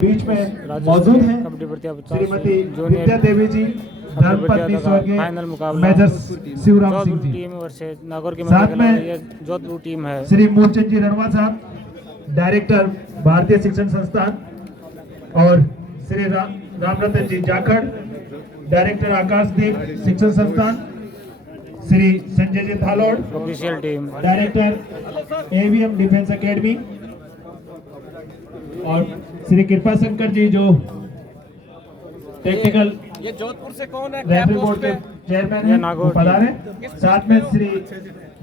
बीच में मौजूद हैं श्रीमती विद्या देवी जी, धर्मपत्नी स्वर्गीय फाइनल मुकाबला मेजर शिवराम सिंह जोधपुर जी, टीम वर्सेस नागौर की साथ में ये जोधपुर टीम है। श्री मूलचंद जी रणवा साहब, डायरेक्टर भारतीय शिक्षण संस्थान, और Shri Ramratan ji Jakhar, director Akashdeep Shikshan Sansthan, Shri Sanjay ji Thalod, official team director AVM defence academy, और श्री कृपा शंकर जी जो टेक्निकल ये जोधपुर से कौन है? रेफरी बोर्ड के चेयरमैन हैं, वो पधारे। साथ में श्री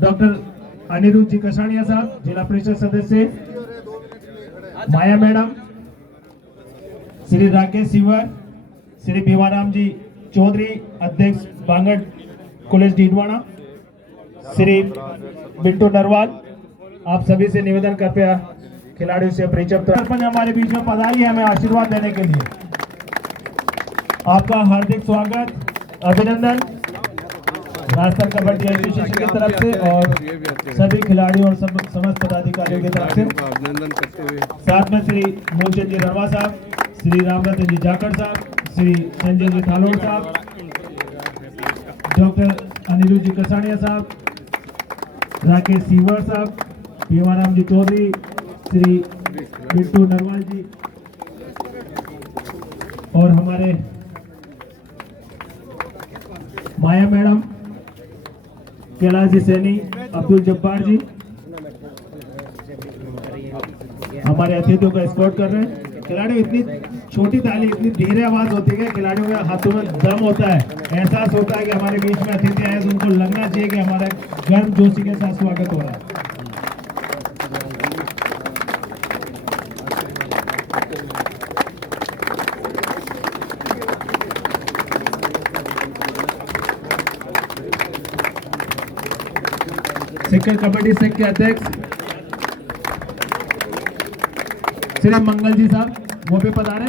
डॉक्टर अनिरुद्ध जी कसानिया साहब, जिला परिषद सदस्य, माया मैडम, श्री राकेश सिवर, श्री भिवाराम जी चौधरी, अध्यक्ष बांगड़ कॉलेज डीडवाना, श्री बिट्टू नरवाल। आप सभी से निवेदन कृपया खिलाड़ियों से परिचय। सरपंच हमारे बीच में पधारी है हमें आशीर्वाद देने के लिए। आपका हार्दिक स्वागत, अभिनंदन राजस्थान कबड्डी एसोसिएशन की तरफ से और सभी खिलाड़ियों और समस्त पदाधिकारियों की तरफ से अभिनंदन करते हुए साथ में श्री मूलचंद जी रणवा साहब, श्री रामरतन जी जाखड़ साहब, श्री संजय जी थालोड़ साहब, डॉक्टर अनिरुद्ध जी कसानिया साहब, राकेश सीवर साहब, भिवाराम जी चौधरी, श्री बिट्टू नरवाल जी, और हमारे माया मैडम, कैलाश जी सैनी, अब्दुल जब्बार जी हमारे अतिथियों का एस्कॉर्ट कर रहे हैं। खिलाड़ियों, इतनी छोटी ताली, इतनी धीरे आवाज होती है, खिलाड़ियों के हाथों में दम होता है, एहसास होता है कि हमारे बीच में अतिथि आए तो उनको लगना चाहिए कि हमारा गर्म जोशी के साथ स्वागत हो रहा है। सिक्कर कबड्डी संघ के अध्यक्ष श्री मंगल जी साहब, वो भी पधारे।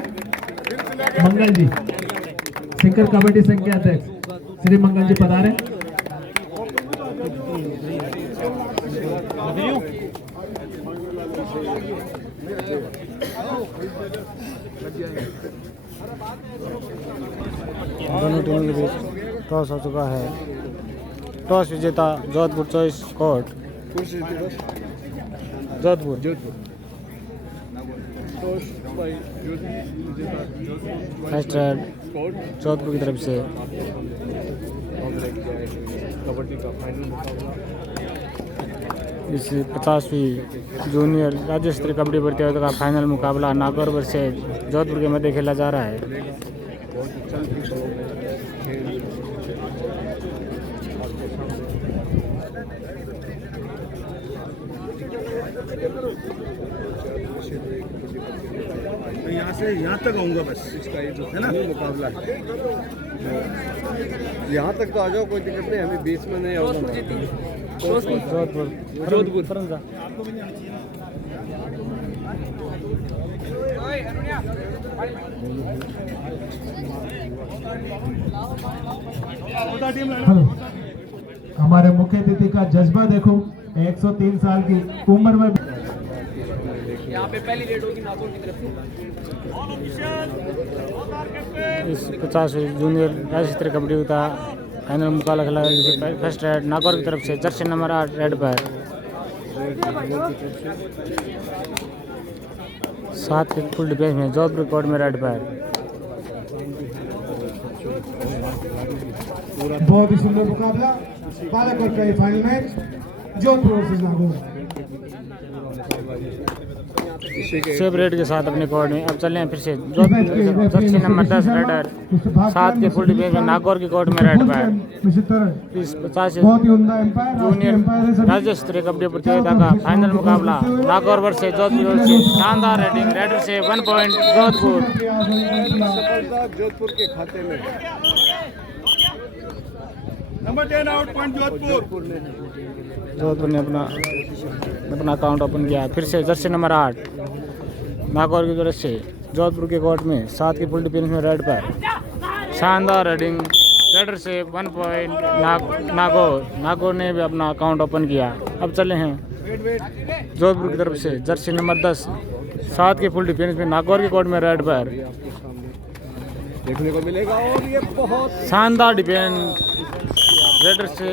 मंगल जी, सिक्कर कबड्डी संघ के अध्यक्ष श्री मंगल जी पधारे। दोनों टीम के बीच टॉस हो चुका है। टॉस विजेता Jodhpur choice court, Jodhpur first red Jodhpur की तरफ से। कबड्डी का फाइनल मुकाबला इस 50वीं जूनियर राज्य स्तरीय कबड्डी प्रतियोगिता का फाइनल मुकाबला नागौर वर्सेस जोधपुर के मध्य खेला जा रहा है। यहाँ से यहाँ तक आऊँगा बस, इसका ये जो है ना? मुकाबला है, यहाँ तक तो आ जाओ, कोई दिक्कत नहीं, हमें बीच में नहीं आऊँगा। जोधपुर हेलो, हमारे मुख्य अतिथि का जज्बा देखो, 103 साल की उम्र में यहाँ पे पहली रेड होगी नागौर की तरफ से। इस 50वीं जूनियर राज्य स्तरीय कबड्डी का फाइनल मुकाबला खेला है, जिसे फर्स्ट रेड नागौर की तरफ से जर्सी नंबर 8 रेड पर, 7 के फुल डिफेंस में जोधपुर कोर्ट में रेड पर। बहुत ही सुंदर मुकाबला, बालाकोट का ये final match Jodhpur versus Nagaur. सेब रेड के साथ अपने कोर्ट में अब चले हैं फिर से जोधपुर जर्सी नंबर 10 रेडर, 7 के फुल डिफेंस में नागौर की कोर्ट में रेड पर। इस 50 जूनियर राज्य स्तरीय कबड्डी प्रतियोगिता का फाइनल मुकाबला नागौर वर्सेस जोधपुर से शानदार रेटिंग, रेडर से 1 पॉइंट जोधपुर। जोधपुर के खाते में number 10 out point Jodhpur. Jodhpur ने अपना अकाउंट ओपन किया। फिर से जर्सी नंबर 8 नागौर की तरफ से जोधपुर के कोर्ट में 7 की फुल डिफेंस में रेड पर, शानदार रेडिंग, रेडर से 1 पॉइंट नागौर ने भी अपना अकाउंट ओपन किया। अब चले हैं जोधपुर की तरफ से जर्सी नंबर 10 7 के फुल डिफेंस में नागौर के कोर्ट में रेड पर ये आपके सामने देखने को मिलेगा और ये बहुत शानदार डिफेंस रेडर से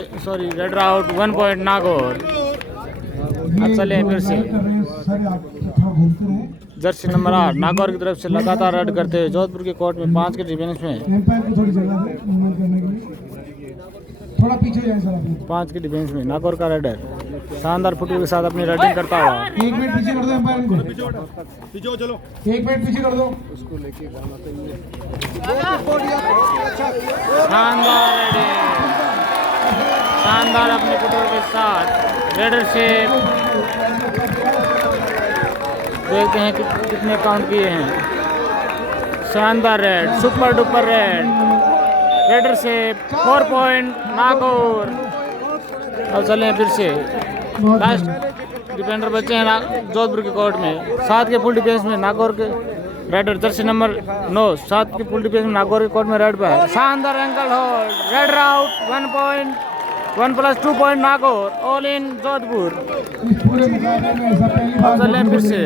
रेडर आउट 1 पॉइंट नागौर। अब चले फिर से सर आप थोड़ा घूमते रहे, जर्सी नंबर 8 नागौर की तरफ से लगातार रेड करते हुए जोधपुर के कोर्ट में 5 के डिफेंस में एम्पायर को थोड़ी जगह है मूवमेंट करने के लिए, थोड़ा पीछे जाए सर आप। 5 के डिफेंस में नागौर का रेडर शानदार फुटबॉल के साथ अपनी रेडिंग करता हुआ 1 मिनट पीछे कर दो एम्पायर को, 1 मिनट पीछे कर दो। उसको लेके गाना चाहिए। शानदार रेडिंग, शानदार अपने फुटबॉल के साथ रेडर से देखते हैं कितने काउंट किए हैं। शानदार red, super duper red, raider से 4 पॉइंट नागौर। अब चले फिर से लास्ट डिफेंडर बचे हैं जोधपुर के कोर्ट में 7 के फुल डिफेंस में नागौर के रेडर जर्सी नंबर 9 7 के फुल डिफेंस में नागौर के कोर्ट में रेड पर शानदार ankle hold, raider out 1 point 1 + 2 point Nagaur, all in Jodhpur. इस पूरे मुकाबले में ऐसा पहली बार अब चले फिर से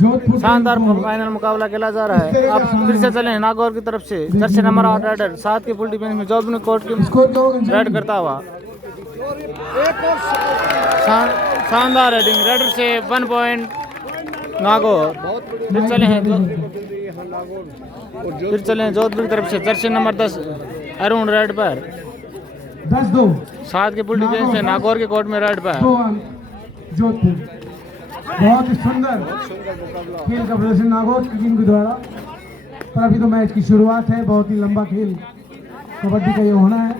जोधपुर शानदार फाइनल मुकाबला खेला जा रहा है। अब फिर से चले नागौर की तरफ से जर्सी नंबर 8 रेडर 7 के फुल डिफेंस में जोधपुर कोर्ट की स्कोर क्या होगा? रेड करता हुआ शानदार रेडिंग, रेडर से 1 पॉइंट नागौर। फिर चले हैं जोधपुर की तरफ से जर्सी नंबर 10 अरुण रेड पर 10-2 7 के फुल डिफेंस में नागौर के कोर्ट में रेड पर 2 अंक जोधपुर। बहुत ही सुंदर खेल का प्रदर्शन नागौर की टीम के द्वारा, पर अभी तो मैच की शुरुआत है। बहुत ही लंबा खेल कबड्डी का ये होना है।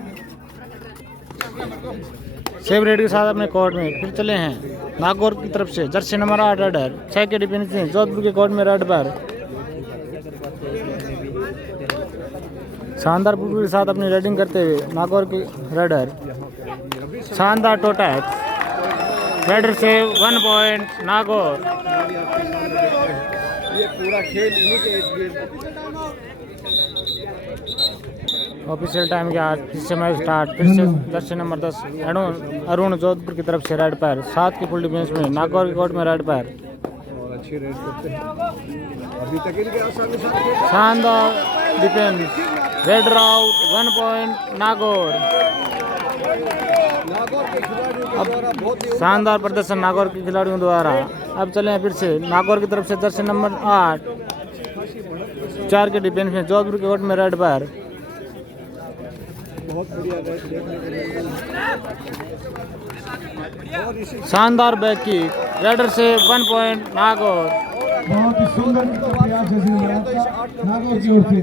सेव रेड के साथ अपने कोर्ट में फिर चले हैं नागौर की तरफ से जर्सी नंबर 8 रेडर 6 के डिफेंस में जोधपुर के कोर्ट में रेड पर शानदार फुटबॉल के साथ अपनी रेडिंग करते हुए नागौर के रेडर शानदार टोटैक्स, रेडर से 1 पॉइंट नागौर। ये पूरा खेल इन्हीं के इर्द-गिर्द। ऑफिशियल टाइम के आज फिर से मैच स्टार्ट। फिर से जर्सी नंबर 10 अरुण जोधपुर की तरफ से रेड पर 7 के फुल डिफेंस में नागौर के कोर्ट में रेड पर और अच्छी रेड करते हैं अभी तक इनके आसानी से। शानदार defence, raider out 1 point Nagaur. Nagaur के खिलाड़ियों के द्वारा बहुत ही शानदार प्रदर्शन नागौर के खिलाड़ियों द्वारा। अब चले फिर से नागौर की तरफ से जर्सी नंबर 8 4 के डिफेंस में जोधपुर के कोर्ट में रेड पर बहुत बढ़िया मैच देखने को मिला। और इसी शानदार बैक किक, रेडर से 1 पॉइंट नागौर। बहुत ही सुंदर प्रयास जैसे नागौर की ओर से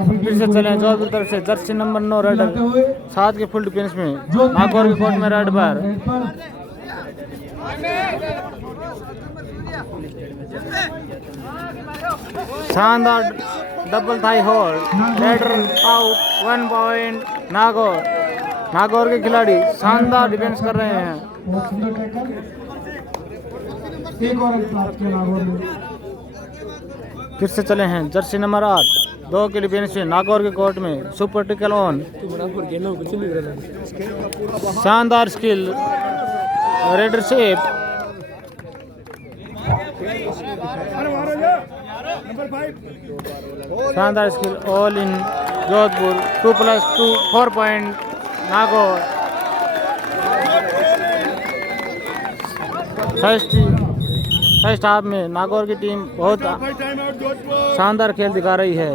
फिर से चले जोधपुर की तरफ से जर्सी नंबर 9 रेडर 7 के फुल डिफेंस में नागौर के कोर्ट में रेड पर शानदार double thigh hold, raider out 1 point Nagaur. Nagaur के खिलाड़ी शानदार डिफेंस कर रहे हैं। बहुत सुंदर टैकल, एक और अंक प्राप्त किया नागौर ने। फिर से चले हैं जर्सी नंबर 8 2 के डिफेंस में नागौर के कोर्ट में सुपर टिकल ऑन, शानदार स्किल, रेडर शेप, शानदार skill, all in Jodhpur 2 + 2 4 point Nagaur. First half में नागौर की टीम बहुत शानदार खेल दिखा रही है।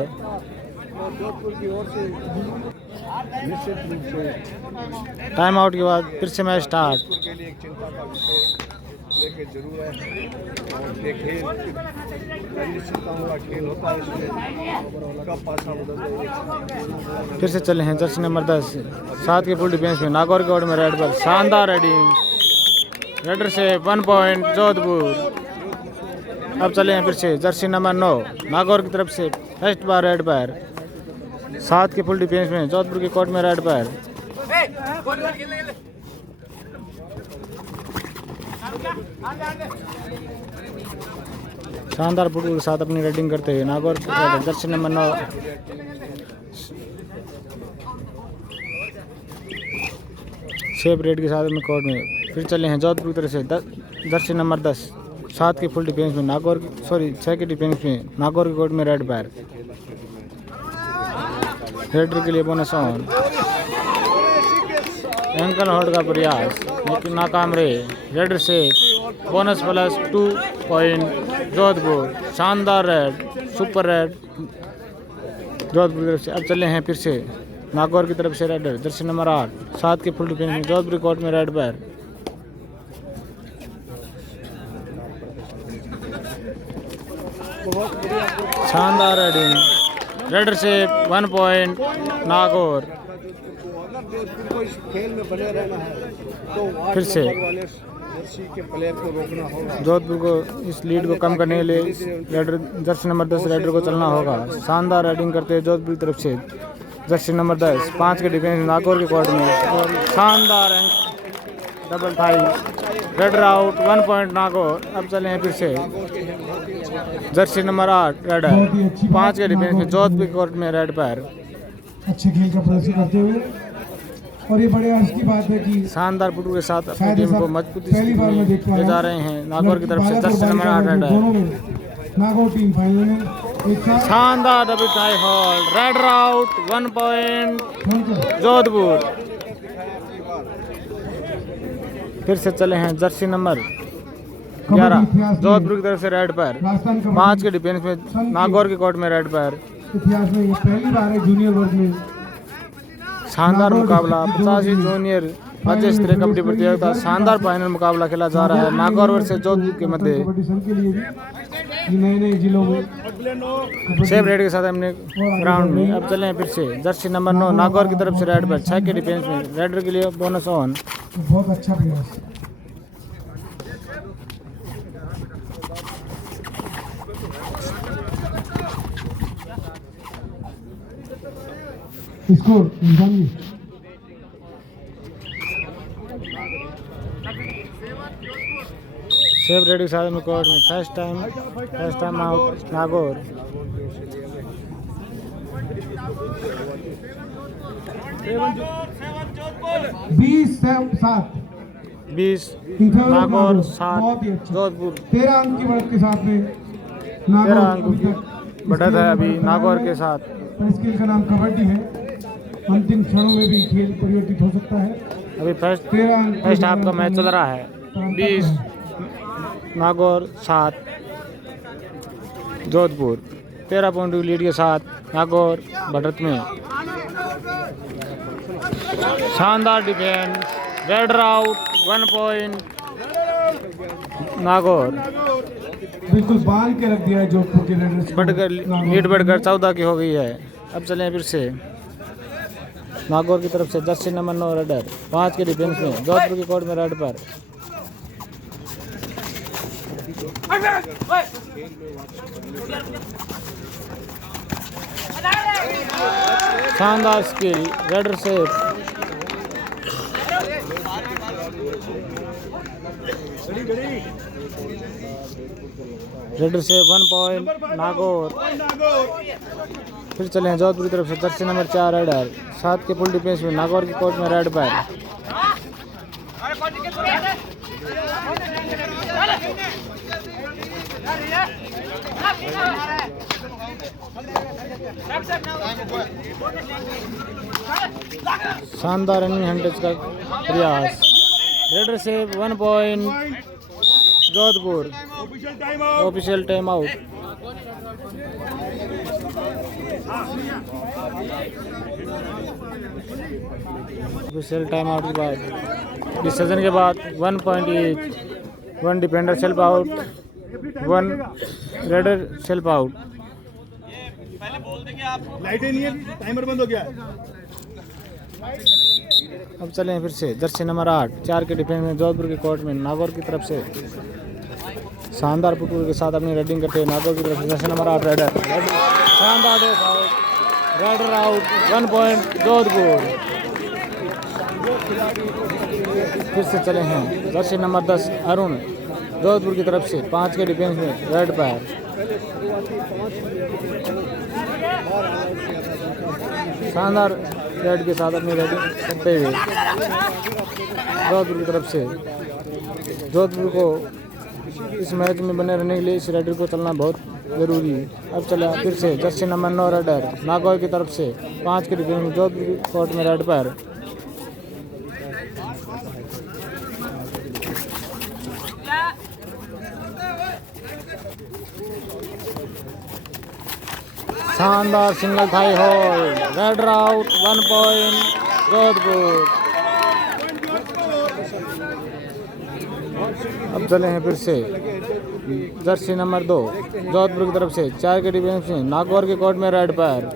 जोधपुर की ओर से निश्चित रूप से टाइम आउट के बाद फिर से मैच स्टार्ट। के लिए एक चिंता का विषय लेके जरूर है। और ये खेल निश्चितता वाला खेल होता है, इसमें कब पासा बदल जाए। फिर से चले हैं जर्सी नंबर 10 7 के फुल डिफेंस में नागौर के कोर्ट में रेड पर शानदार रेडिंग, रेडर से 1 पॉइंट जोधपुर। अब चले हैं फिर से जर्सी नंबर 9 नागौर की तरफ से फर्स्ट बार रेड पर 7 के फुल डिफेंस में जोधपुर के कोर्ट में रेड पर शानदार फुटबॉल के साथ अपनी रेडिंग करते हुए Nagaur Jersey number 9 shape red के साथ अपने कोर्ट में। फिर चले हैं जोधपुर की तरफ से जर्सी नंबर 10 7 के फुल डिफेंस में नागौर की 6 के डिफेंस में नागौर के कोर्ट में रेड पैर। रेडर के लिए बोनस ऑन। एंकल होल्ड का प्रयास लेकिन नाकाम रहे। रेडर से बोनस प्लस 2 पॉइंट जोधपुर। शानदार रेड, सुपर रेड जोधपुर की तरफ से। अब चले हैं फिर से नागौर की तरफ से रेडर, जर्सी नंबर 8 7 के फुल डिफेंस में जोधपुर कोर्ट में रेड पैर। शानदार रेडिंग। रेडर से 1 पॉइंट नागौर। अगर जोधपुर को इस खेल में बने रहना है तो 8 फिर से नंबर वाले जर्सी के प्लेयर को रोकना होगा। जोधपुर को इस लीड को कम करने के लिए रेडर जर्सी नंबर 10 रेडर को चलना होगा। शानदार रेडिंग करते हैं जोधपुर की तरफ से जर्सी नंबर 10 5 के डिफेंस नागौर के कोर्ट में। और शानदार double thigh. Raider out 1 point Nagaur. अब चले हैं फिर से जर्सी नंबर 8 रेडर 5 के डिफेंस में जोधपुर कोर्ट में रेड पैर। अच्छे खेल का प्रदर्शन करते हुए, और ये बड़े हर्ष की बात है कि शानदार पुटू के साथ अपनी शायद टीम ऐसा को मजबूती पहली बार मैं देख पा ले रहा जा हूं। रहे हैं नागौर की तरफ से जर्सी नंबर 8 रेडर। दोनों में नागौर टीम फाइनल में एक साथ। शानदार double tie hold. Raider out 1 point Jodhpur. फिर से चले हैं जर्सी नंबर 11 जोधपुर की तरफ से रेड पैर। 5 के डिफेंस में नागौर के कोर्ट में रेड पैर। इतिहास में ये पहली बार है जूनियर वर्ग में शानदार मुकाबला 85 जूनियर राज्य स्तरीय कबड्डी प्रतियोगिता। शानदार फाइनल मुकाबला खेला जा रहा है नागौर वर्सेस जोधपुर के मध्य। कबड्डी संघ के लिए भी नए नए जिलों में सेफ रेड के साथ हमने ग्राउंड में। अब चले हैं फिर से जर्सी नंबर 9 नागौर की तरफ से रेड पैर 6 के डिफेंस में रेडर के लिए बोनस ऑन। बहुत अच्छा प्रयास। स्कोर इंसान जी सेफ रेड के साथ में कोर्ट में फर्स्ट टाइम आउट नागौर। बीस 7 नागौर 7 बहुत ही अच्छा। जोधपुर। 13 अंक की बढ़त के साथ में 13 अंक की बढ़त है अभी नागौर के साथ। पर इस खेल का नाम कबड्डी है। अंतिम क्षणों में भी खेल परिवर्तित हो सकता है। अभी फर्स्ट हाफ का मैच चल रहा है। 20 नागौर 7 जोधपुर। 13 पॉइंट की लीड के साथ नागौर बढ़त में। शानदार defence. Raider out 1 point Nagaur. बिल्कुल बांध के रख दिया है जोधपुर के रेडर्स को। बढ़कर लीड बढ़कर 14 की हो गई है। अब चलें फिर से नागौर की तरफ से जर्सी नंबर 9 रेडर 5 के डिफेंस में जोधपुर के कोर्ट में रेड पर। शानदार स्किल रेडर से रेडर से 1 पॉइंट नागौर। फिर चले हैं जोधपुर की तरफ से जर्सी नंबर 4 रेडर 7 के फुल डिफेंस में नागौर के कोर्ट में रेड पर। शानदार रनिंग हंटेज का प्रयास। रेडर से 1 point Jodhpur. Official time out. Official time out के बाद डिसीजन के बाद 1 point each. 1 defender self out, 1 raider self out. लाइटें नहीं है, टाइमर बंद हो गया। अब चलें फिर से जर्सी नंबर 8 4 के डिफेंस में जोधपुर के कोर्ट में नागौर की तरफ से शानदार पुटूर के साथ अपनी रेडिंग करते हैं नागौर की तरफ से जर्सी नंबर 8 रेडर। शानदार रेडर आउट 1 पॉइंट जोधपुर। फिर से चले हैं जर्सी नंबर 10 अरुण जोधपुर की तरफ से 5 के डिफेंस में रेड पैर। शानदार रेड के साथ अपनी रेडिंग करते हुए जोधपुर की तरफ से जोधपुर को इस मैच में बने रहने के लिए इस रेडर को चलना बहुत जरूरी है। अब चला फिर से जर्सी नंबर 9 रेडर नागौर की तरफ से 5 के डिफेंस में जोधपुर कोर्ट में रेड पर शानदार single thigh hold, raider out, 1 point Jodhpur. अब चले हैं फिर से जर्सी नंबर 2 जोधपुर की तरफ से 4 के डिफेंस में नागौर के कोर्ट में रेड पर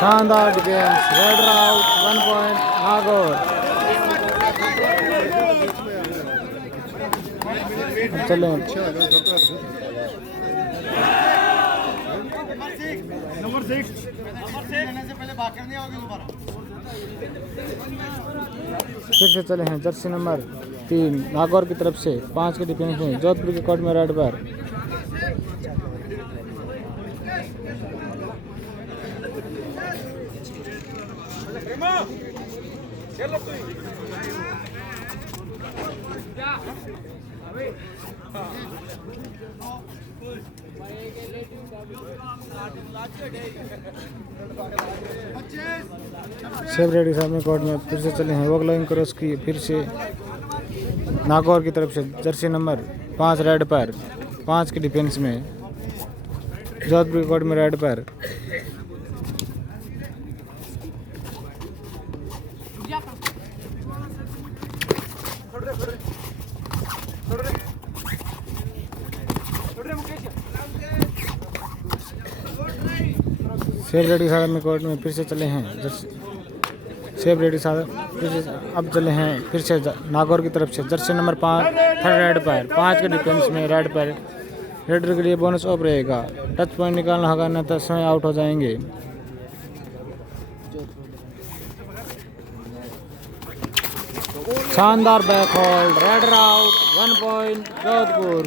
शानदार defence, raider out, 1 point Nagaur. चले नंबर 6 फिर से चले हैं जर्सी नंबर 3 नागौर की तरफ से 5 के डिफेंस में जोधपुर के कोर्ट में रेड पर सेव रेडी साहब में कोर्ट में फिर से चले हैं वॉकलाइन क्रॉस की फिर से नागौर की तरफ से जर्सी नंबर 5 रेड पर 5 के डिफेंस में जोधपुर के कोर्ट में रेड पर सेव रेडी साहब में कोर्ट में फिर से चले हैं सेव रेडी साहब फिर से अब चले हैं फिर से नागौर की तरफ से जर्सी नंबर 5 थर्ड रेड पर 5 के डिफेंस में रेड पर रेडर के लिए बोनस ऑफ रहेगा, टच पॉइंट निकालना होगा न तो स्वयं आउट हो जाएंगे। शानदार back hold, raider out, 1 point Jodhpur.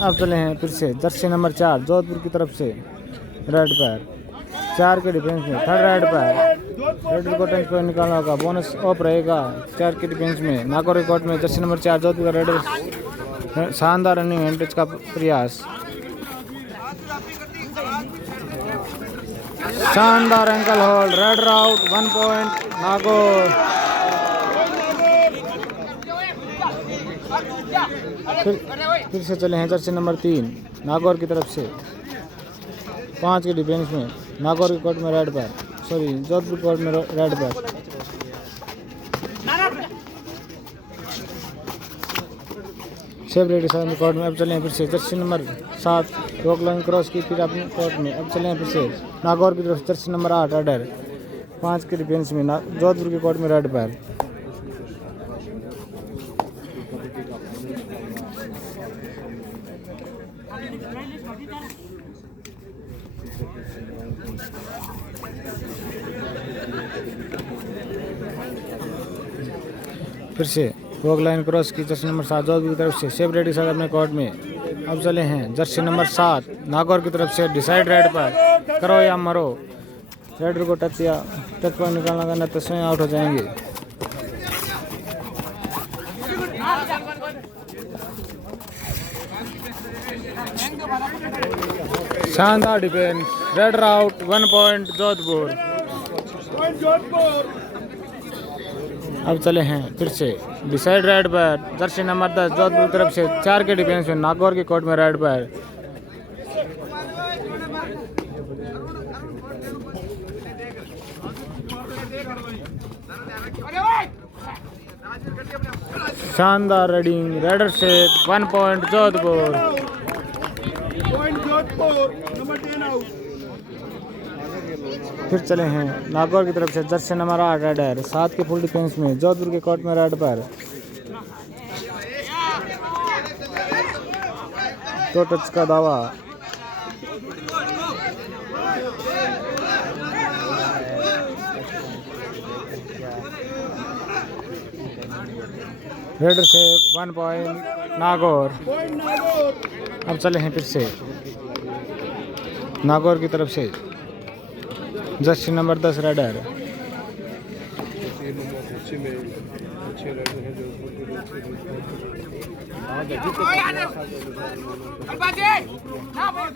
अब चले हैं फिर से जर्सी नंबर 4 जोधपुर की तरफ से रेड पर 4 के डिफेंस में थर्ड रेड पर रेड को टच पॉइंट निकालना होगा, बोनस ऑफ रहेगा 4 के डिफेंस में नागौर रिकॉर्ड में जर्सी नंबर 4 जोधपुर का रेडर शानदार रनिंग हैंडटच का प्रयास, शानदार ankle hold, raider out, 1 point Nagaur. फिर से चले हैं जर्सी नंबर 3 नागौर की तरफ से 5 के डिफेंस में नागौर के कोर्ट में रेड पर जोधपुर कोर्ट में रेड पर सेव रेडी साहब कोर्ट में। अब चले हैं फिर से जर्सी नंबर 7 रोक लाइन क्रॉस की फिर अपने कोर्ट में। अब चले हैं फिर से नागौर की तरफ जर्सी नंबर 8 रेडर 5 के डिफेंस में जोधपुर के कोर्ट में रेड पर फिर से वॉक लाइन क्रॉस की जर्सी नंबर 7 जोधपुर की तरफ से सेव रेडी साहब अपने कोर्ट में। अब चले हैं जर्सी नंबर 7 नागौर की तरफ से डिसाइड रेड पर करो या मरो, रेडर को टच पॉइंट निकालना करना तो स्वयं आउट हो जाएंगे। शानदार defence, raider out, 1 point Jodhpur. अब चले हैं फिर से डिसाइड रेड पर जर्सी नंबर 10 जोधपुर की तरफ से 4 के डिफेंस में नागौर के कोर्ट में रेड पर शानदार रेडिंग, रेडर से 1 पॉइंट जोधपुर। फिर चले हैं नागौर की तरफ से जर्सी नंबर 8 रेडर 7 के फुल डिफेंस में जोधपुर के कोर्ट में रेड पर तो टच का दावा, रेडर से 1 पॉइंट नागौर। अब चले हैं फिर से नागौर की तरफ से जर्सी नंबर 10 रेडर। अच्छे में अच्छे लड़के हैं जो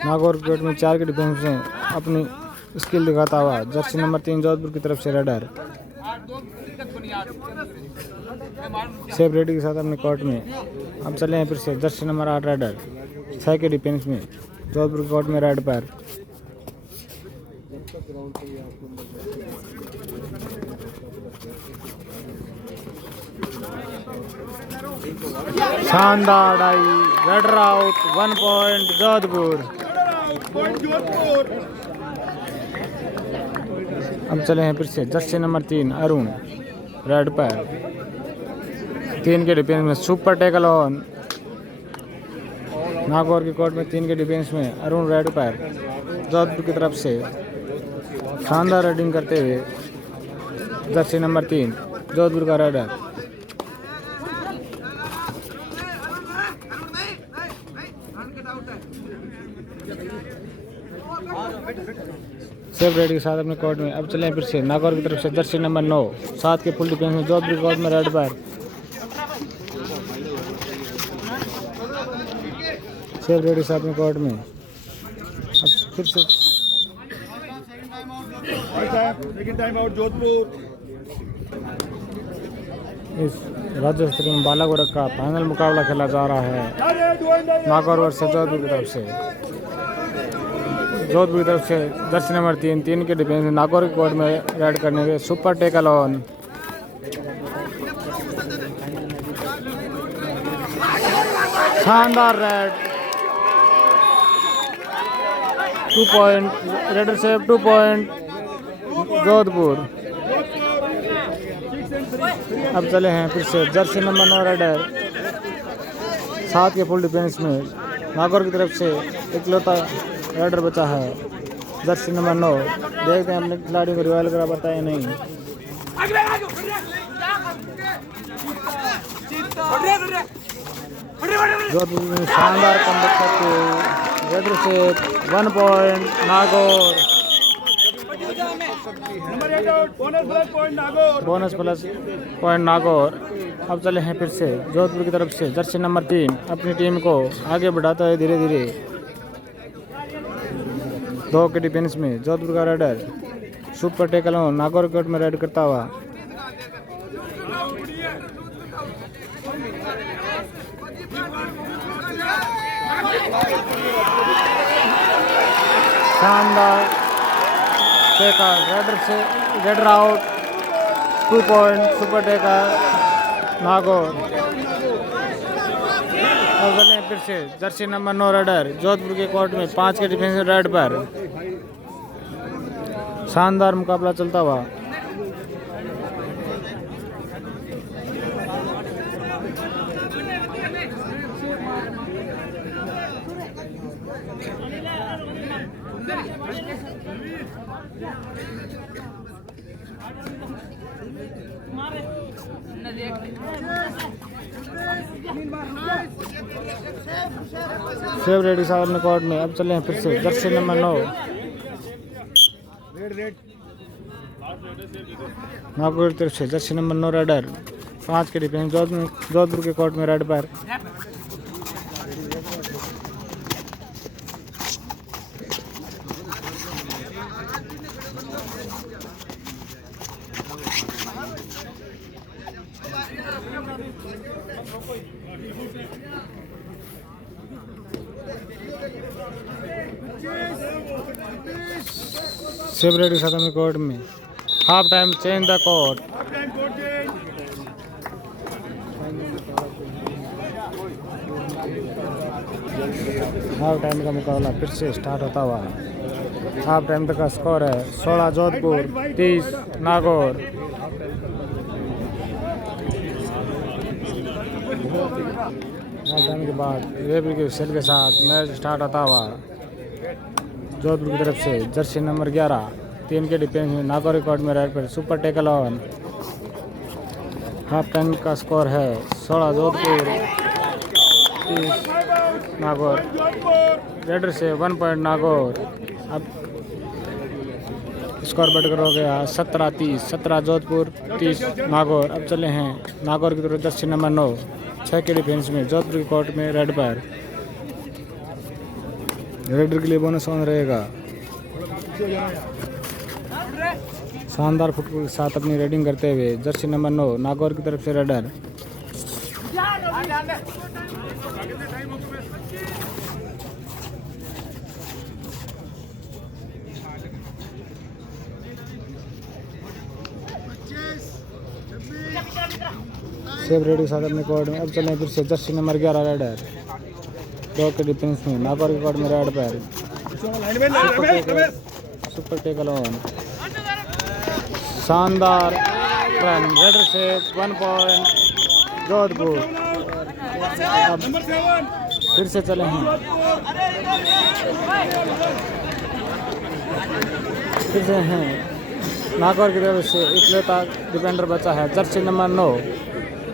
नागौर गेट में 4 के डिफेंस में अपनी स्किल दिखाता हुआ जर्सी नंबर 3 जोधपुर की तरफ से रेडर सेफ रेडी के साथ अपने कोर्ट में। अब चले हैं फिर से जर्सी नंबर 8 रेडर 6 के डिफेंस में जोधपुर कोर्ट में रेड पर। शानदार dive raider out 1 point Jodhpur. अब चले हैं फिर से जर्सी नंबर 3 अरुण रेड पर 3 के डिफेंस में सुपर टैकल ऑन। नागौर के कोर्ट में 3 के डिफेंस में अरुण रेड पर जोधपुर की तरफ से शानदार रेडिंग करते हुए जर्सी नंबर 3 जोधपुर का रेडर। सेफ रेडी के साथ अपने कोर्ट में। अब चले फिर से नागौर की तरफ से जर्सी नंबर 9 7 के फुल डिफेंस में जोधपुर कोर्ट में रेड पर। सेफ रेडी के साथ अपने कोर्ट में। अब फिर से सेकंड टाइम आउट जोधपुर। इस राज्य स्तरीय में बालागुड़ का फाइनल मुकाबला खेला जा रहा है नागौर वर्सेस जोधपुर की तरफ से। जोधपुर की तरफ से जर्सी नंबर 3 के डिफेंस में नागौर के कोर्ट में रेड करने के सुपर टैकल ऑन। शानदार red 2 point raider safe 2 point Jodhpur. अब चले हैं फिर से जर्सी नंबर 9 रेडर 7 के फुल डिफेंस में नागौर की तरफ से इकलौता रेडर बचा है जर्सी नंबर 9। देखते हैं अपने खिलाड़ियों को रिवाइल करा पाता है नहीं। जोधपुर में शानदार कमबैक करते हुए रेडर से 1 point Nagaur. Bonus plus point Nagaur. अब चले हैं फिर से जोधपुर की तरफ से जर्सी नंबर 3 अपनी टीम को आगे बढ़ाता है धीरे धीरे 2 के डिफेंस में जोधपुर का raider super tackle on Nagaur court में रेड करता हुआ। शानदार टेकर रेडर से raider out 2 point super taker Nagaur. और चले फिर से जर्सी नंबर 9 रेडर जोधपुर के कोर्ट में 5 के डिफेंस रेड पर शानदार मुकाबला चलता हुआ। सेव रेडी साहब अपने कोर्ट में। अब चले हैं फिर से जर्सी नंबर 9 नागौर की तरफ से जर्सी नंबर 9 रेडर 5 के डिफेंस जोधपुर के कोर्ट में रेड पर। सेव रेडी साथ में कोर्ट में। Half time change the court. Half time का मुकाबला फिर से स्टार्ट होता हुआ। हाफ टाइम तक का स्कोर है 16 जोधपुर 30 नागौर। हाफ टाइम के बाद रेफरी के विसल के साथ मैच स्टार्ट होता हुआ। जोधपुर की तरफ से जर्सी नंबर 11 3 के डिफेंस में नागौर कोर्ट में रेड पर super tackle on. Half time का स्कोर है 16 जोधपुर 30 नागौर। रेडर से 1 पॉइंट नागौर। अब स्कोर बढ़कर हो गया 17-30, 17 जोधपुर 30 नागौर। अब चले हैं नागौर की तरफ जर्सी नंबर 9, 6 के डिफेंस में जोधपुर की कोर्ट में रेड पैर। रेडर के लिए बोनस ऑन रहेगा। शानदार फुटबॉल के साथ अपनी रेडिंग करते हुए जर्सी नंबर 9 नागौर की तरफ से रेडर। सेव रेडी के साथ अपने कोर्ट में। अब चलें फिर से जर्सी नंबर 11 रेडर, 2 के डिफेंस में नागौर के कोर्ट में रेड पैर। सुपर टेकल ऑन, शानदार रन रेडर से 1 पॉइंट जोधपुर। अब फिर से चले हैं, फिर से हैं नागौर की तरफ से इकलौता डिफेंडर बचा है जर्सी नंबर 9।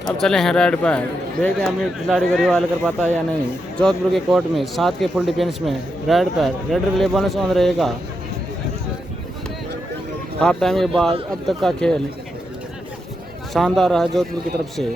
अब चले हैं रेड पर, देखते हैं अपने खिलाड़ी को रिवाइव कर पाता है या नहीं। जोधपुर के कोर्ट में 7 के फुल डिफेंस में रेड पर, रेडर के लिए बोनस ऑन रहेगा। हाफ टाइम के बाद अब तक का खेल शानदार रहा जोधपुर की तरफ से।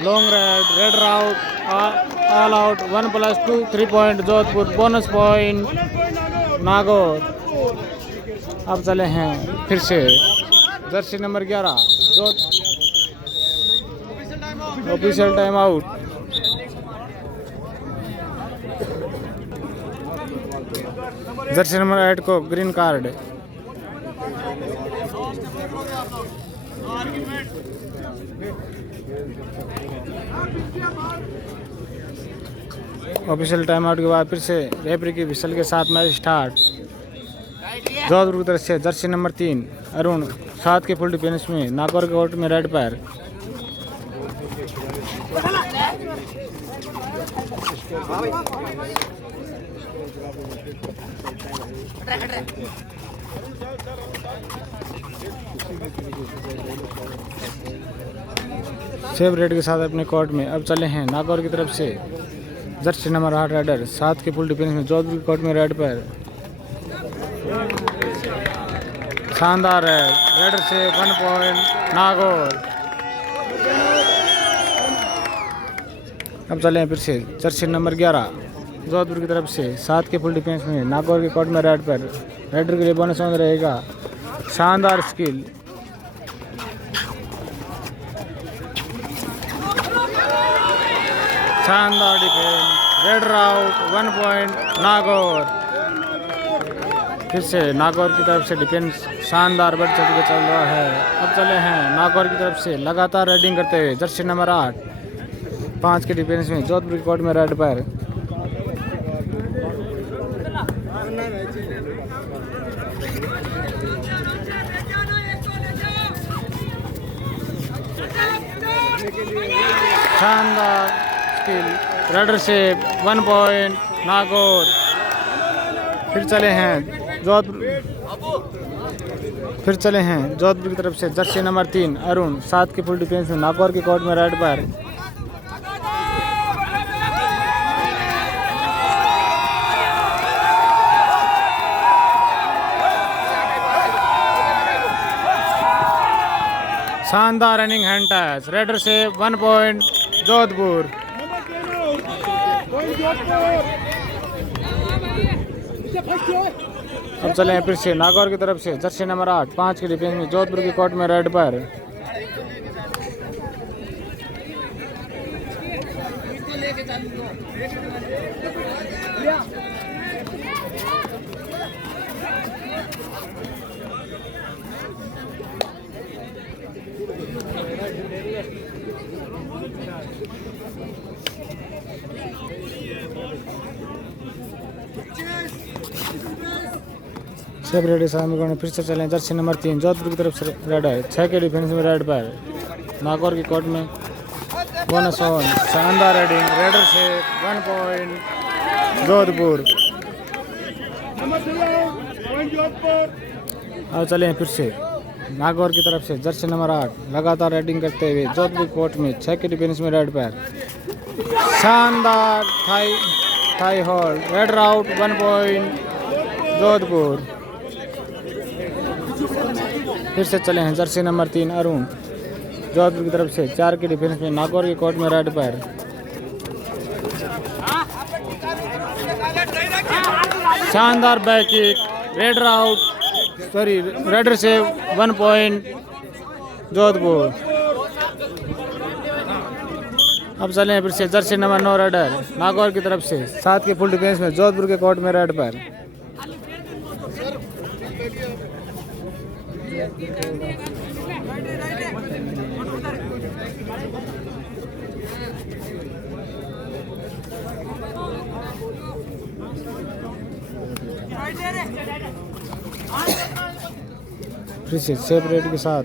Long red out, all out, 1+2 3 point Jodhpur, bonus point Nagaur. अब चले हैं फिर से Jersey number 11 official time out. Jersey number 8 को green card. Official time out के बाद फिर से रेफरी की विसल के साथ मैच स्टार्ट। जोधपुर की तरफ से जर्सी नंबर 3 अरुण, 7 के फुल डिफेंस में नागौर के कोर्ट में रेड पैर। सेव रेड के साथ अपने कोर्ट में। अब चले हैं नागौर की तरफ से जर्सी नंबर 8 रेडर, 7 के फुल डिफेंस में जोधपुर के कोर्ट में रेड पर। शानदार है रेडर से 1 पॉइंट नागौर। अब चले हैं फिर से जर्सी नंबर 11 जोधपुर की तरफ से 7 के फुल डिफेंस में नागौर के कोर्ट में रेड पर। रेडर के लिए बोनस ऑन रहेगा। शानदार स्किल, शानदार defence, raider out, 1 point Nagaur. फिर से नागौर की तरफ से डिफेंस शानदार बढ़ चढ़ के चल रहा है। अब चले हैं नागौर की तरफ से लगातार रेडिंग करते हुए जर्सी नंबर 8, 5 के डिफेंस में जोधपुर के कोर्ट में रेड पर। शानदार स्किल, रेडर से 1 पॉइंट नागौर। फिर चले हैं जोधपुर की तरफ से जर्सी नंबर 3 अरुण, 7 के फुल डिफेंस में नागौर के कोर्ट में रेड पर। शानदार रनिंग हैंड टच, रेडर से 1 पॉइंट जोधपुर। अब चले हैं फिर से नागौर की तरफ से जर्सी नंबर 8, 5 के डिफेंस में जोधपुर की कोर्ट में रेड पर। सब रेडी सामने फिर से चलें जर्सी नंबर 3 जोधपुर की तरफ से रेड है, 6 के डिफेंस में रेड पर। नागौर की कोर्ट में बोनस ऑन शानदार रेडिंग रेडर से 1 पॉइंट जोधपुर। अब चले फिर से नागौर की तरफ से जर्सी नंबर 8 लगातार रेडिंग करते हुए जोधपुर कोर्ट में 6 के डिफेंस में रेड पैर शानदार thigh hold raider out 1 point Jodhpur. फिर से चले हैं जर्सी नंबर 3 अरुण जोधपुर की तरफ से 4 के डिफेंस में नागौर के कोर्ट में रेड पैर शानदार back kick raider out raider से 1 पॉइंट जोधपुर। अब चले हैं फिर से जर्सी नंबर 9 रेडर नागौर की तरफ से 7 के फुल डिफेंस में जोधपुर के कोर्ट में रेड पैर फिर से सेफ रेड के साथ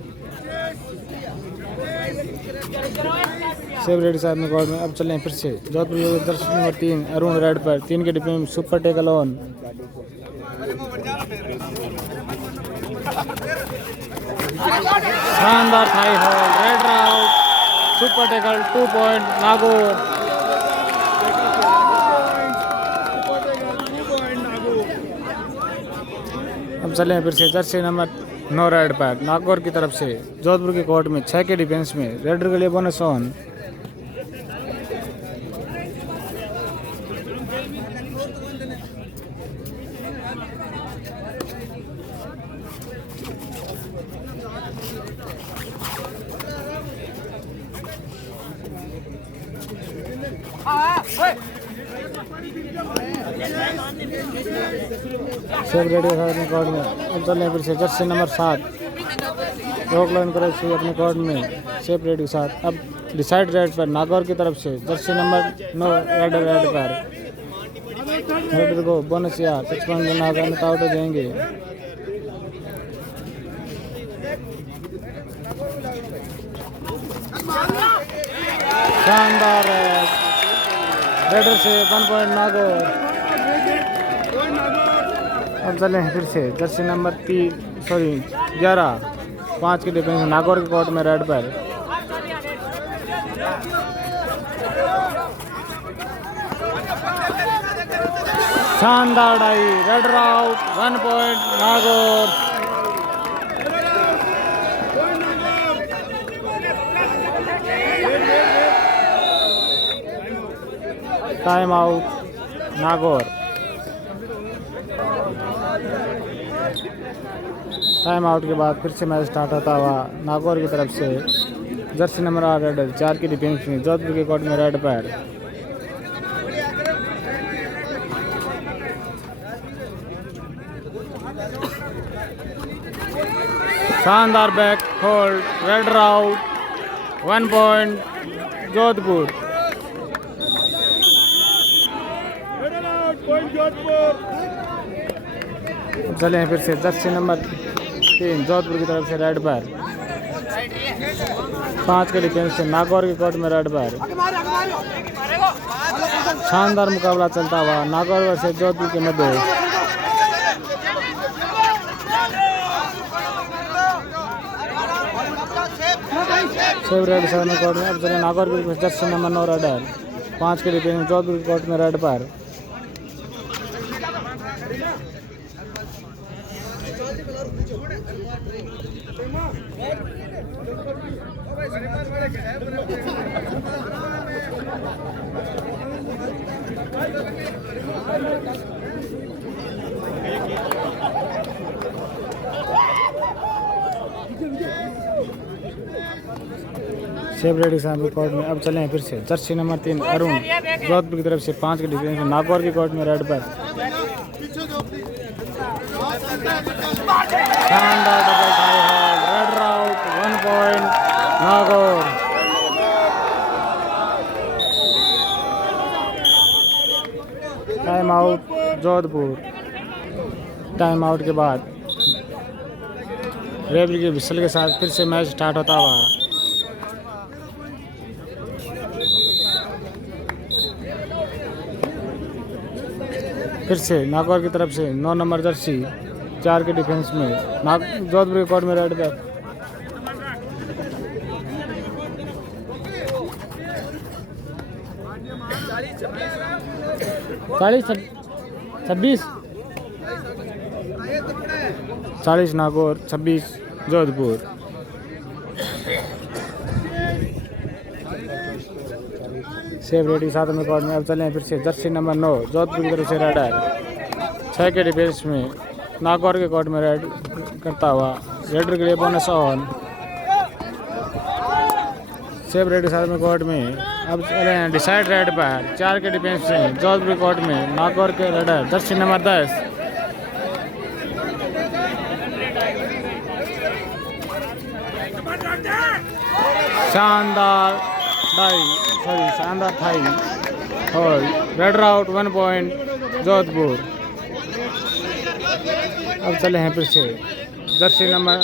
में कोर्ट में। अब चलें फिर से Jodhpur jersey number 3 Arun raid पर 3 के डिफेंस में सुपर टेकल ऑन शानदार thigh hold raid out super tackle 2 point Nagaur. अब चले फिर से जर्सी नंबर 9 रेड पर नागौर की तरफ से जोधपुर के कोर्ट में 6 के डिफेंस में रेडर के लिए बोनस ऑन सेफ रेड के साथ कोर्ट में। अब चल रहे फिर से जर्सी नंबर 7 रोक लाइन कर अपने कोर्ट में सेफ रेड के साथ। अब डिसाइड रेड पर नागौर की तरफ से जर्सी नंबर 9 रेड पर रेडर को बोनस या 55 रन आउट हो जाएंगे। शानदार रेडर से 1 पॉइंट नागौर। अब चले हैं फिर से जर्सी नंबर 11 5 के डिफेंस नागौर के कोर्ट में रेड पर शानदार dive raider out 1 point Nagaur. Time out Nagaur. Time out के बाद फिर से मैच स्टार्ट होता हुआ नागौर की तरफ से जर्सी नंबर 8 रेडर 4 की डिफेंस में जोधपुर के कोर्ट में रेड पैर शानदार back hold raider out 1 point Jodhpur. चले हैं फिर से जर्सी नंबर 3 जोधपुर की तरफ से रेड पर 5 के डिफेंस से नागौर के कोर्ट में रेड पर शानदार मुकाबला चलता हुआ नागौर वर्सेस जोधपुर के मध्य। सेव रेड कोर्ट में। अब चले नागौर के जर्सी नंबर 9 रेडर 5 के डिफेंस में जोधपुर के कोर्ट में रेड पर सेव रेड कोर्ट में। अब चले हैं फिर से जर्सी नंबर 3 अरुण जोधपुर की तरफ से 5 के डिफेंस में नागौर की कोर्ट में रेड पर शानदार double tie hold raider out 1 point Nagaur. Time out Jodhpur. Time out के बाद रेफरी के विसल के साथ फिर से मैच स्टार्ट होता हुआ फिर से नागौर की तरफ से 9 नंबर जर्सी 4 के डिफेंस में जोधपुर के कोर्ट में रेड बैक। चालीस Nagaur 26 Jodhpur. Safe ready 7 number court में। अब चले फिर से जर्सी नंबर 9 जोधपुर की तरफ से रेडर 6 के डिफेंस में नागौर के कोर्ट में रेड करता हुआ रेडर के लिए bonus on. Safe ready 7 number court में। अब चले हैं डिसाइड रेड पर 4 के डिफेंस में जोधपुर कोर्ट में नागौर के रेडर जर्सी नंबर 10 शानदार थाई और रेड आउट 1 पॉइंट जोधपुर। अब चले हैं फिर से जर्सी नंबर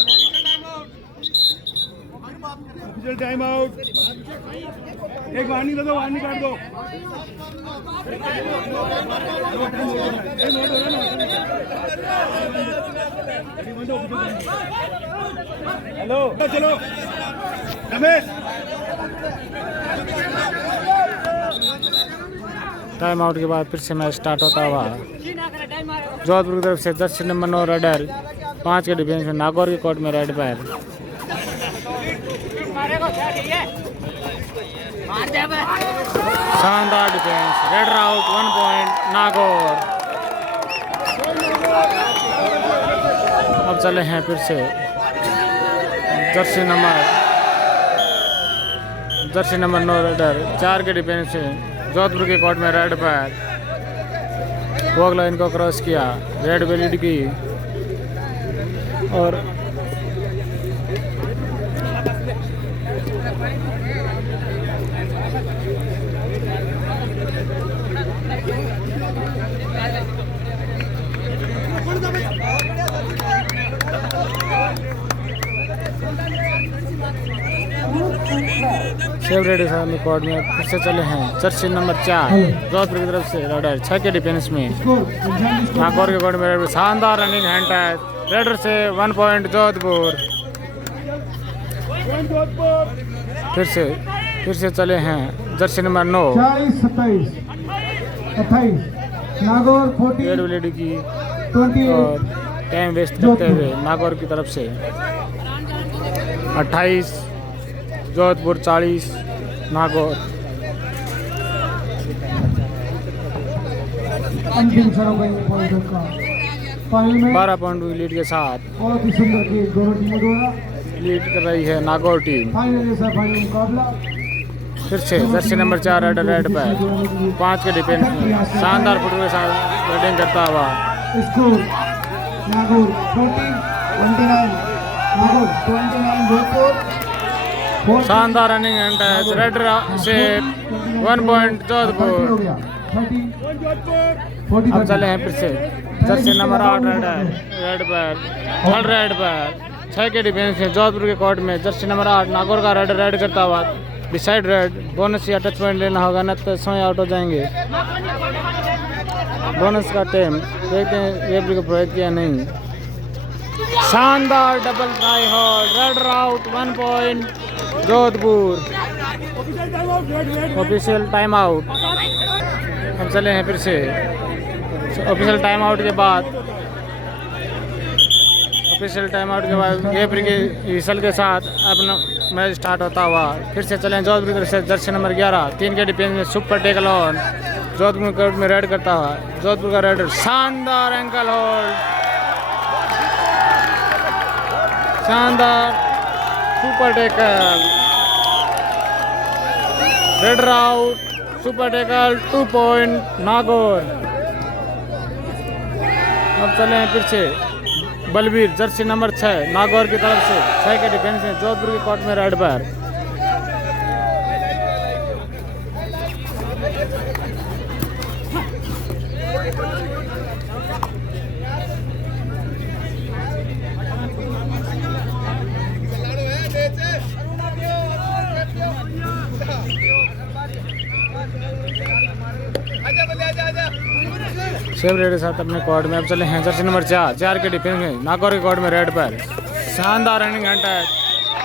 टाइम आउट। एक वार्निंग दे दो, वार्निंग काट दो। हेलो चलो रमेश। टाइम आउट के बाद फिर से मैच स्टार्ट होता हुआ जोधपुर की तरफ से जर्सी नंबर 9 रेडर 5 के डिफेंस में नागौर के कोर्ट में रेड पैर। शानदार defence red out 1 point Nagaur. अब चले हैं फिर से जर्सी नंबर 9 रेडर 4 के डिफेंस से जोधपुर के कोर्ट में रेड पैर। वॉक लाइन को क्रॉस किया, रेड बेलीड की और सेव रेडी साहब कोर्ट में फिर से चले हैं जर्सी नंबर 4 जोधपुर की तरफ से रेडर 6 के डिफेंस में नागौर के कोर्ट में रेडर। शानदार रनिंग हैंड टच रेडर से 1 पॉइंट जोधपुर। फिर से चले हैं Jersey number 9 40 27 28 Nagaur 40 red lady की 28 और टाइम वेस्ट करते हुए नागौर की तरफ से 28 जोधपुर 40 नागौर। अंतिम पॉइंट का फाइनल में 12 पॉइंट की लीड के साथ बहुत ही सुंदर खेल दोनों टीमों द्वारा लीड कर रही है नागौर टीम। फाइनल जैसा फाइनल मुकाबला। फिर से जर्सी नंबर 4 रेड पर 5 के डिफेंस में शानदार फुटबॉल के साथ रेडिंग करता हुआ स्कोर नागौर 40 29 नागौर 29 जोधपुर। शानदार रनिंग एंड रेड से 1 पॉइंट जोधपुर। अब चले हैं फिर से जर्सी नंबर 8 रेड पर 6 के डिफेंस में जोधपुर के कोर्ट में जर्सी नंबर 8 नागौर का रेड करता हुआ डिसाइड रेड। बोनस या टच पॉइंट लेना होगा न तो समय आउट हो जाएंगे। बोनस का टाइम देखते हैं रेफरी को प्रोवाइड किया नहीं। शानदार double try hall red out 1 point Jodhpur. Official time out. हम चले हैं फिर से ऑफिशियल टाइम आउट के बाद रेफरी के विसल के साथ अपना मैच स्टार्ट होता हुआ फिर से चलें जोधपुर की तरफ से जर्सी नंबर 11 3 के डिफेंस में super tackle on Jodhpur court में रेड करता हुआ जोधपुर का रेडर। शानदार एंकल होल्ड, शानदार super tackle red out super tackle 2 point Nagaur. अब चले हैं फिर से बलबीर जर्सी नंबर 6 नागौर की तरफ से 6 के डिफेंस में जोधपुर के कोर्ट में रेड पर। सेव रेड के साथ अपने कोर्ट में अब चले हैं जर्सी नंबर 4 के डिफेंस में नागौर के कोर्ट में रेड पर शानदार रनिंग अटैक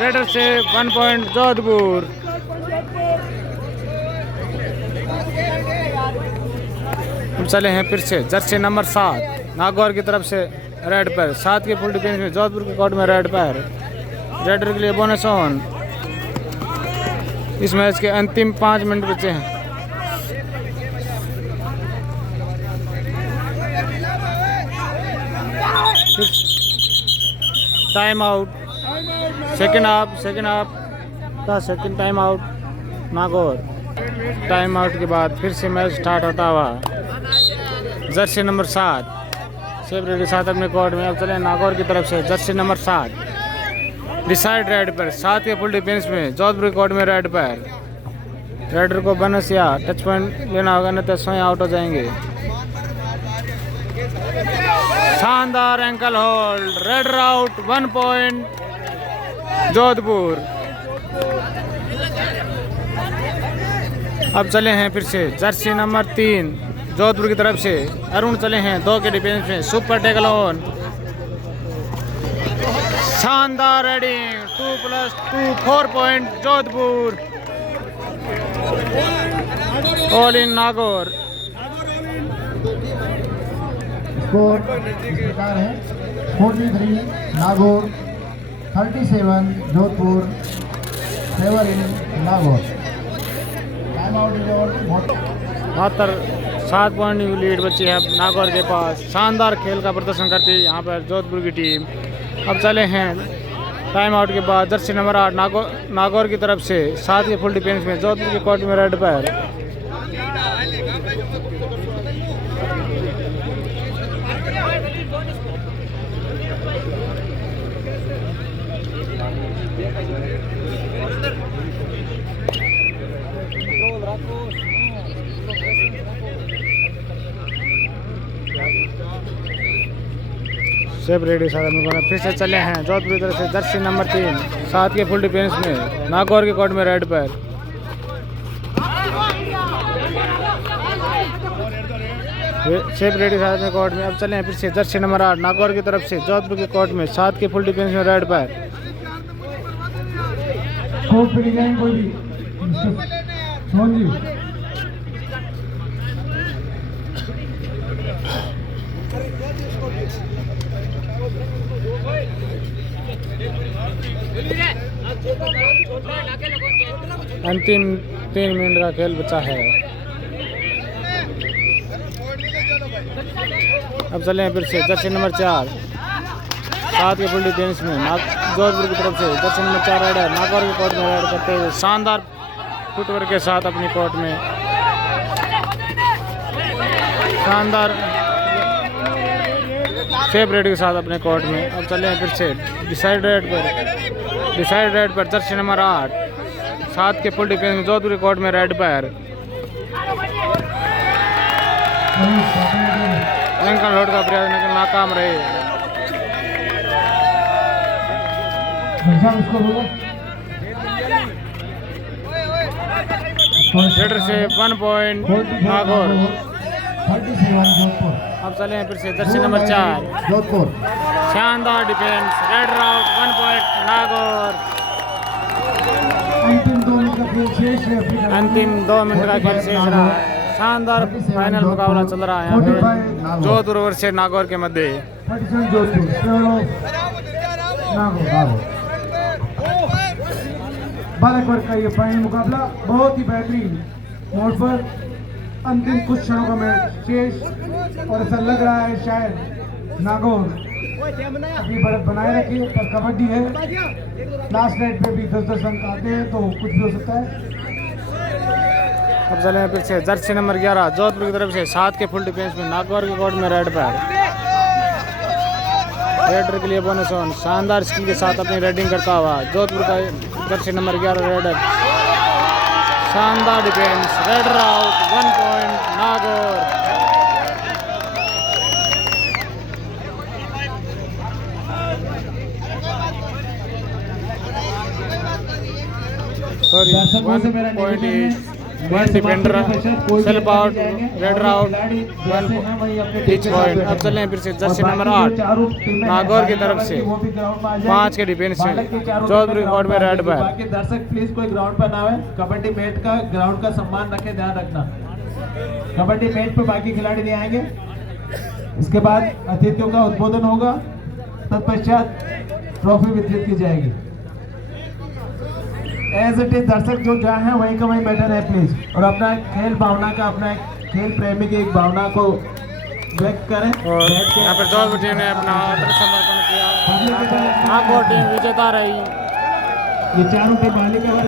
रेडर से 1 पॉइंट जोधपुर। अब चले हैं फिर से जर्सी नंबर 7 नागौर की तरफ से रेड पर 7 के फुल डिफेंस में जोधपुर के कोर्ट में रेड पर रेडर के लिए बोनस ऑन। इस मैच के अंतिम 5 मिनट बचे हैं। टाइम आउट सेकेंड हाफ का second time out Nagaur. Time out के बाद फिर से मैच स्टार्ट होता हुआ जर्सी नंबर 7 सेव रेड के साथ अपने कोर्ट में अब चले नागौर की तरफ से जर्सी नंबर 7 डिसाइड रेड पर 7 के फुल डिफेंस में जोधपुर कोर्ट में रेड पर रेडर को बोनस या टच पॉइंट लेना होगा, नहीं तो स्वयं आउट हो जाएंगे। शानदार ankle hold raider out 1 point Jodhpur. अब चले हैं फिर से जर्सी नंबर 3 जोधपुर की तरफ से अरुण चले हैं 2 के डिफेंस में सुपर टैकल ऑन शानदार raiding 2+2 4 point Jodhpur all in Nagaur. Score इस प्रकार है 43 Nagaur 37 Jodhpur favour in Nagaur. Time out is over. मात्र 7 पॉइंट की लीड बची है अब नागौर के पास। शानदार खेल का प्रदर्शन करती है यहाँ पर जोधपुर की टीम। अब चले हैं टाइम आउट के बाद जर्सी नंबर 8 नागौर की तरफ से 7 के फुल डिफेंस में जोधपुर के कोर्ट में रेड पर सेव रेडी साथ फिर से चले हैं जोधपुर की तरफ से जर्सी नंबर 3 7 के फुल डिफेंस में नागौर के कोर्ट में रेड पर सेव रेडी साथ में कोर्ट में। अब चले हैं फिर से जर्सी नंबर 8 नागौर की तरफ से जोधपुर के कोर्ट में 7 के फुल डिफेंस में रेड पर अंतिम 3 मिनट का खेल बचा है। अब चले हैं फिर से जर्सी नंबर 4 7 के फुल डिफेंस में जोधपुर की तरफ से जर्सी नंबर 4 रेडर नागौर के कोर्ट में रेड करते हुए शानदार फुटवर्क के साथ अपनी कोर्ट में शानदार सेव रेड के साथ अपने कोर्ट में। अब चले हैं फिर से डिसाइड रेड पर जर्सी नंबर 8 7 के फुल डिफेंस में जोधपुर के कोर्ट में रेड पर एंकल होल्ड का प्रयास लेकिन नाकाम रहे। रेडर से 1 पॉइंट नागौर। अब चले हैं फिर से जर्सी नंबर 4 शानदार defence raider out 1 point Nagaur. अंतिम 2 मिनट का खेल शेष रहा है। शानदार फाइनल मुकाबला चल रहा है यहाँ पे जोधपुर वर्सेस नागौर के मध्य। बालक का ये फाइनल मुकाबला बहुत ही बेहतरीन मोड पर अंतिम कुछ क्षणों का मैच शेष और ऐसा लग रहा है शायद नागौर अपनी बढ़त बनाए रखी पर कबड्डी है लास्ट नाइट पे भी 10-10 अंक आते हैं तो कुछ भी हो सकता है। अब चले हैं पीछे जर्सी नंबर 11 जोधपुर की तरफ से 7 के फुल डिफेंस में नागौर के कोर्ट में रेड पर रेडर के लिए बोनस ऑन शानदार स्किल के साथ अपनी रेडिंग करता हुआ जोधपुर का जर्सी नंबर 11 रेडर शानदार defence raider out 1 point Nagaur. Sorry 1 point one defender, self out, raider out, one pitch point. अब चले हैं फिर से जर्सी नंबर 8 नागौर की तरफ से 5 के डिफेंस से चौधरी कोर्ट में रेड बार। बाकी दर्शक प्लीज कोई ग्राउंड पर ना आए, कबड्डी मैट का ग्राउंड का सम्मान रखें, ध्यान रखना। कबड्डी मैट पे बाकी खिलाड़ी नहीं आएंगे। इसके बाद अतिथियों का उद्बोधन होगा, तत्पश्चात ट्रॉफी वितरित की जाएगी। एज इट इज दर्शक जो जहाँ हैं वहीं का वहीं बैठे रहे प्लीज, और अपना खेल भावना का, अपना खेल प्रेमी की एक भावना को व्यक्त करें। और यहाँ पर जौनपुर टीम ने अपना आत्मसमर्पण किया। नागौर टीम विजेता रही। ये चारों टीम बालिका